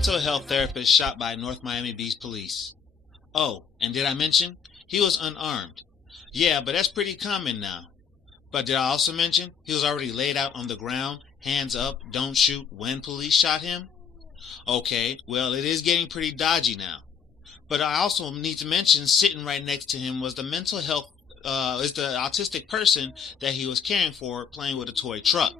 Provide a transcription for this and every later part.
Mental health therapist shot by North Miami Beach police. Oh, and did I mention? He was unarmed. Yeah, but that's pretty common now. But did I also mention he was already laid out on the ground, hands up, don't shoot, when police shot him? Okay, well, it is getting pretty dodgy now. But I also need to mention sitting right next to him was the the autistic person that he was caring for, playing with a toy truck.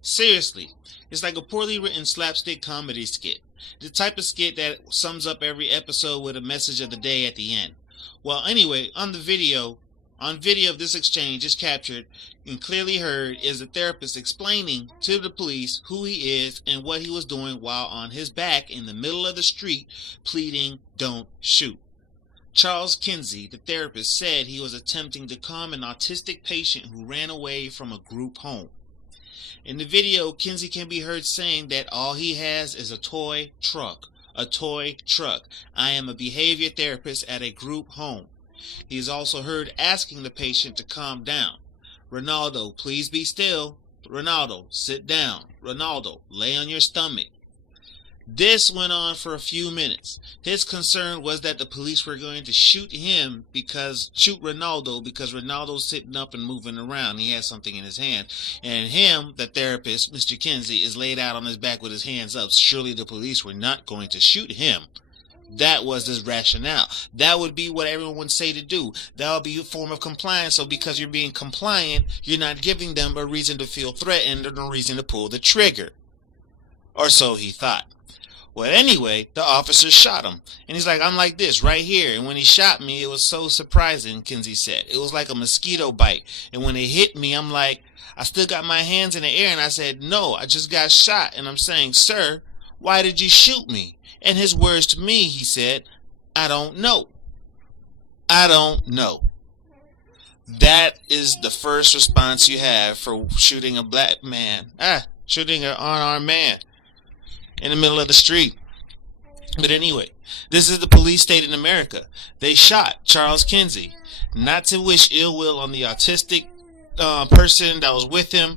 Seriously, it's like a poorly written slapstick comedy skit. The type of skit that sums up every episode with a message of the day at the end. Well, anyway, on video of this exchange is captured and clearly heard is the therapist explaining to the police who he is and what he was doing while on his back in the middle of the street pleading, "Don't shoot." Charles Kinsey, the therapist, said he was attempting to calm an autistic patient who ran away from a group home. In the video, Kinsey can be heard saying that all he has is a toy truck. A toy truck. I am a behavior therapist at a group home. He is also heard asking the patient to calm down. Ronaldo, please be still. Ronaldo, sit down. Ronaldo, lay on your stomach. This went on for a few minutes. His concern was that the police were going to shoot Ronaldo because Ronaldo's sitting up and moving around. He has something in his hand. And him, the therapist, Mr. Kinsey, is laid out on his back with his hands up. Surely the police were not going to shoot him. That was his rationale. That would be what everyone would say to do. That would be a form of compliance. So because you're being compliant, you're not giving them a reason to feel threatened or no reason to pull the trigger. Or so he thought. Well, anyway, the officer shot him. And he's like, I'm like this right here. And when he shot me, it was so surprising, Kinsey said. It was like a mosquito bite. And when it hit me, I'm like, I still got my hands in the air. And I said, no, I just got shot. And I'm saying, sir, why did you shoot me? And his words to me, he said, I don't know. I don't know. That is the first response you have for shooting a black man. Shooting an unarmed man in the middle of the street. But anyway, this is the police state in America. They shot Charles Kinsey. Not to wish ill will on the autistic person that was with him,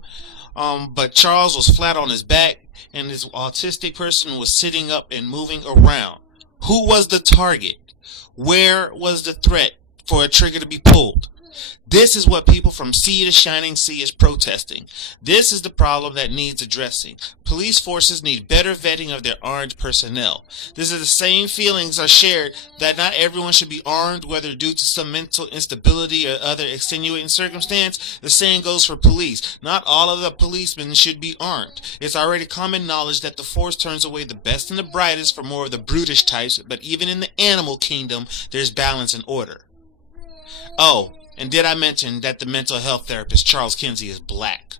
but Charles was flat on his back, and this autistic person was sitting up and moving around. Who was the target? Where was the threat for a trigger to be pulled? This is what people from sea to shining sea is protesting. This is the problem that needs addressing. Police forces need better vetting of their armed personnel. This is the same feelings are shared that not everyone should be armed, whether due to some mental instability or other extenuating circumstance. The same goes for police. Not all of the policemen should be armed. It's already common knowledge that the force turns away the best and the brightest for more of the brutish types, but even in the animal kingdom, there's balance and order. Oh, and did I mention that the mental health therapist Charles Kinsey is black?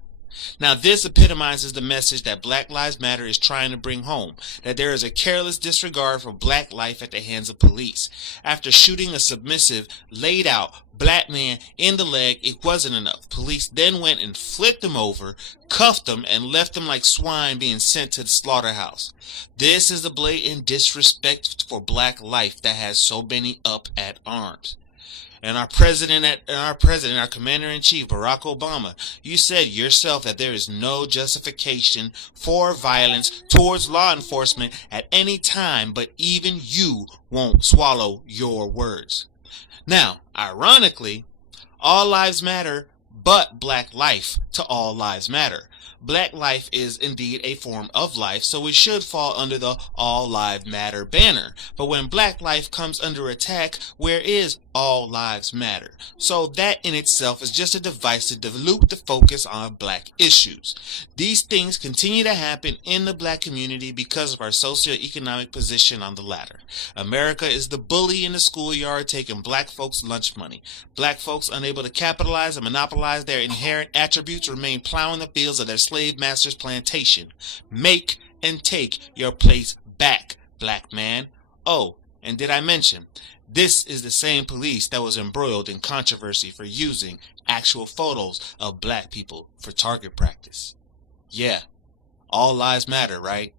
Now this epitomizes the message that Black Lives Matter is trying to bring home, that there is a careless disregard for black life at the hands of police. After shooting a submissive, laid out black man in the leg, it wasn't enough. Police then went and flipped him over, cuffed him, and left him like swine being sent to the slaughterhouse. This is the blatant disrespect for black life that has so many up at arms. And our commander-in-chief, Barack Obama, you said yourself that there is no justification for violence towards law enforcement at any time, but even you won't swallow your words. Now, ironically, all lives matter, but black life to all lives matter. Black life is indeed a form of life, so it should fall under the All Lives Matter banner. But when black life comes under attack, where is All Lives Matter? So that in itself is just a device to dilute the focus on black issues. These things continue to happen in the black community because of our socioeconomic position on the ladder. America is the bully in the schoolyard taking black folks' lunch money. Black folks unable to capitalize and monopolize their inherent attributes remain plowing the fields of their slave master's plantation. Make and take your place back, black man. Oh, and did I mention, this is the same police that was embroiled in controversy for using actual photos of black people for target practice. Yeah, all lives matter, right?